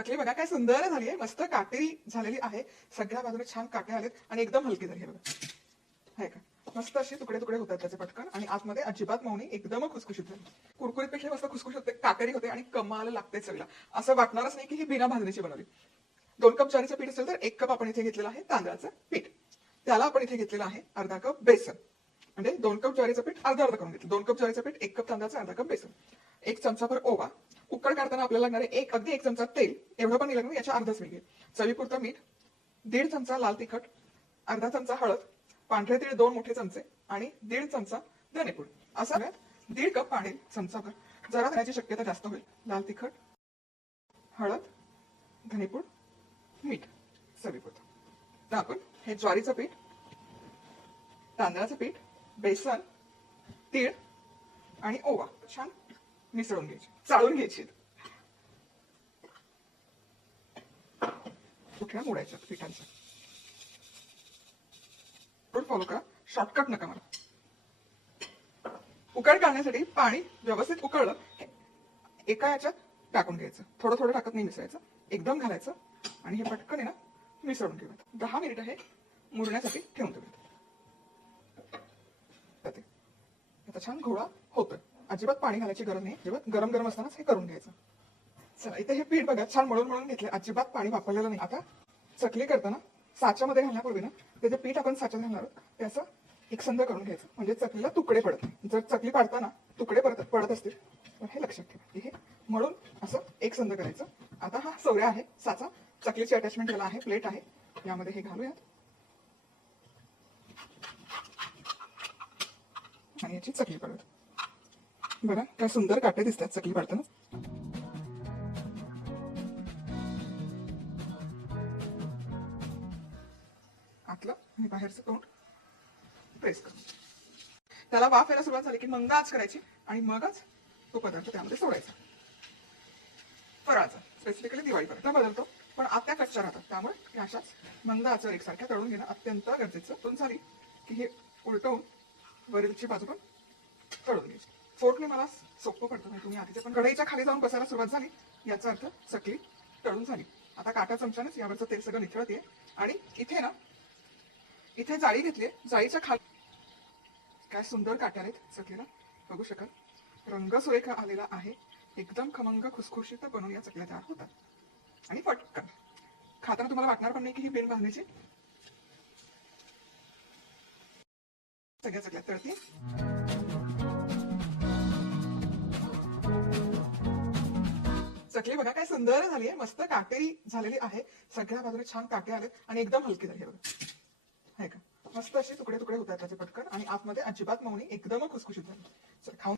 चकली बघा काय सुंदर झाली आहे, मस्त काटेरी झालेली आहे. सगळ्या बाजूने छान काटे आलेत आणि एकदम हलकी झाली आहे बघा. आहे का मस्त अशी तुकडे तुकडे होतात त्याचे पटकन आणि आतमध्ये अजिबात मौनी एकदम खुसखुशीत झाली. कुरकुरीत पेक्षा मस्त खुसखुशीत होते, काटेरी होते आणि कमाल लागते चवीला. असं वाटणारच नाही की ही बिना भाजणीची बनवली. 2 कप ज्वारीचं पीठ असेल तर 1 कप आपण इथे घेतलेलं आहे तांदळाचं पीठ. त्याला आपण इथे घेतलेलं आहे अर्धा कप बेसन. म्हणजे 2 कप ज्वारीचं पीठ अर्धा अर्धा करून घेतलं. 2 कप ज्वारीचं पीठ 1 कप तांदळाचं अर्धा कप बेसन. 1 चमचाभर ओवा. उकड काढताना आपल्याला लागणारे अगदी 1 चमचा तेल, एवढं पण नाही लागणार, याच्या अर्धच वेगळे. चवीपुरतं मीठ, 1.5 चमचा लाल तिखट, अर्धा चमचा हळद, पांढरे तीळ 2 मोठे चमचे आणि 1.5 चमचा धनेपूड. असं 1.5 कप पाणी चमचाभर. जरा खाण्याची शक्यता जास्त होईल. लाल तिखट, हळद, धनेपूड, मीठ चवीपुरतं. तर आपण हे ज्वारीचं पीठ, तांदळाचं पीठ, बेसन, तीळ आणि ओवा छान मिसळून घ्यायची, चाळून घ्यायची. कुठल्या मोडायच्या पिठांच्या. फॉलो करा, शॉर्टकट नका मला. उकड काढण्यासाठी पाणी व्यवस्थित उकळलं एका याच्यात टाकून घ्यायचं. थोडं थोडं टाकत नाही मिसळायचं, एकदम घालायचं आणि हे पटकन आहे ना मिसळून ठेवायचं. 10 मिनिटं हे मुरण्यासाठी ठेवून ठेवायचं. आता छान घोळा होतोय, अजिबात पाणी घालायची गरज नाही. जेव्हा गरम गरम असतानाच हे करून घ्यायचं. चला इथे हे पीठ बघा छान मळून मळून घेतले, अजिबात पाणी वापरलेलं नाही. आता चकली करताना साच्यामध्ये घालण्यापूर्वी ना ते जे पीठ आपण साच्यात घालणार ते असं एकसंध करून घ्यायचं, म्हणजे चकलीला तुकडे पडत नाही. जर चकली पाडताना तुकडे पडत असतील तर हे लक्षात ठेवा. हे मळून असं एकसंध करायचं. आता हा सोऱ्या आहे, साचा, चकलीची अटॅचमेंट याला आहे, प्लेट आहे, यामध्ये हे घालूयात आणि याची चकली पाडूयात. बघा काय सुंदर काटे दिसतात चकली पाडताना. आतलं आणि बाहेरचं तोंड प्रेस करून त्याला वाफ यायला सुरुवात झाली की मंद आच करायची आणि मगच तो पदार्थ त्यामध्ये सोडायचा. फराळाचा स्पेसिफिकली दिवाळीपर्यंत बदलतो, पण आत्या कच्च्या राहतात, त्यामुळे अशाच मंद आचेवर एकसारख्या तळून घेणं अत्यंत गरजेचं. तळून झाली की हे उलटवून वरीलची बाजू पण तळून घ्यायची. फोर्कने मला सोपं पडतं, म्हणजे तुम्ही आधीचे पण. कढईच्या खाली जाऊन बसायला सुरुवात झाली याचा अर्थ चकली तळून झाली. आता काटा चमच्यानेच यावरचं तेल सगळं निथळते आणि इथे ना इथे जाळी घेतली. जाळीच्या खाली काय सुंदर काटे आलेत चकलीला, बघू शकाल. रंग सुरेख आलेला आहे, एकदम खमंग खुसखुशीत बनवून या चकल्या तयार होतात आणि पटकन खाताना तुम्हाला वाटणार पण नाही की ही बिन भाजणीची. सगळ्या चकल्या तळते. चकली बघा काय सुंदर झाली आहे, मस्त काटेरी झालेली आहे. सगळ्या बाजूने छान काटे आलेत आणि एकदम हलकी झाली आहे बघा. आहे का मस्त अशी तुकडे तुकडे होतात त्याचे पटकन आणि आतमध्ये अजिबात मौनी एकदम खुसखुशीत झाली. चल खाऊन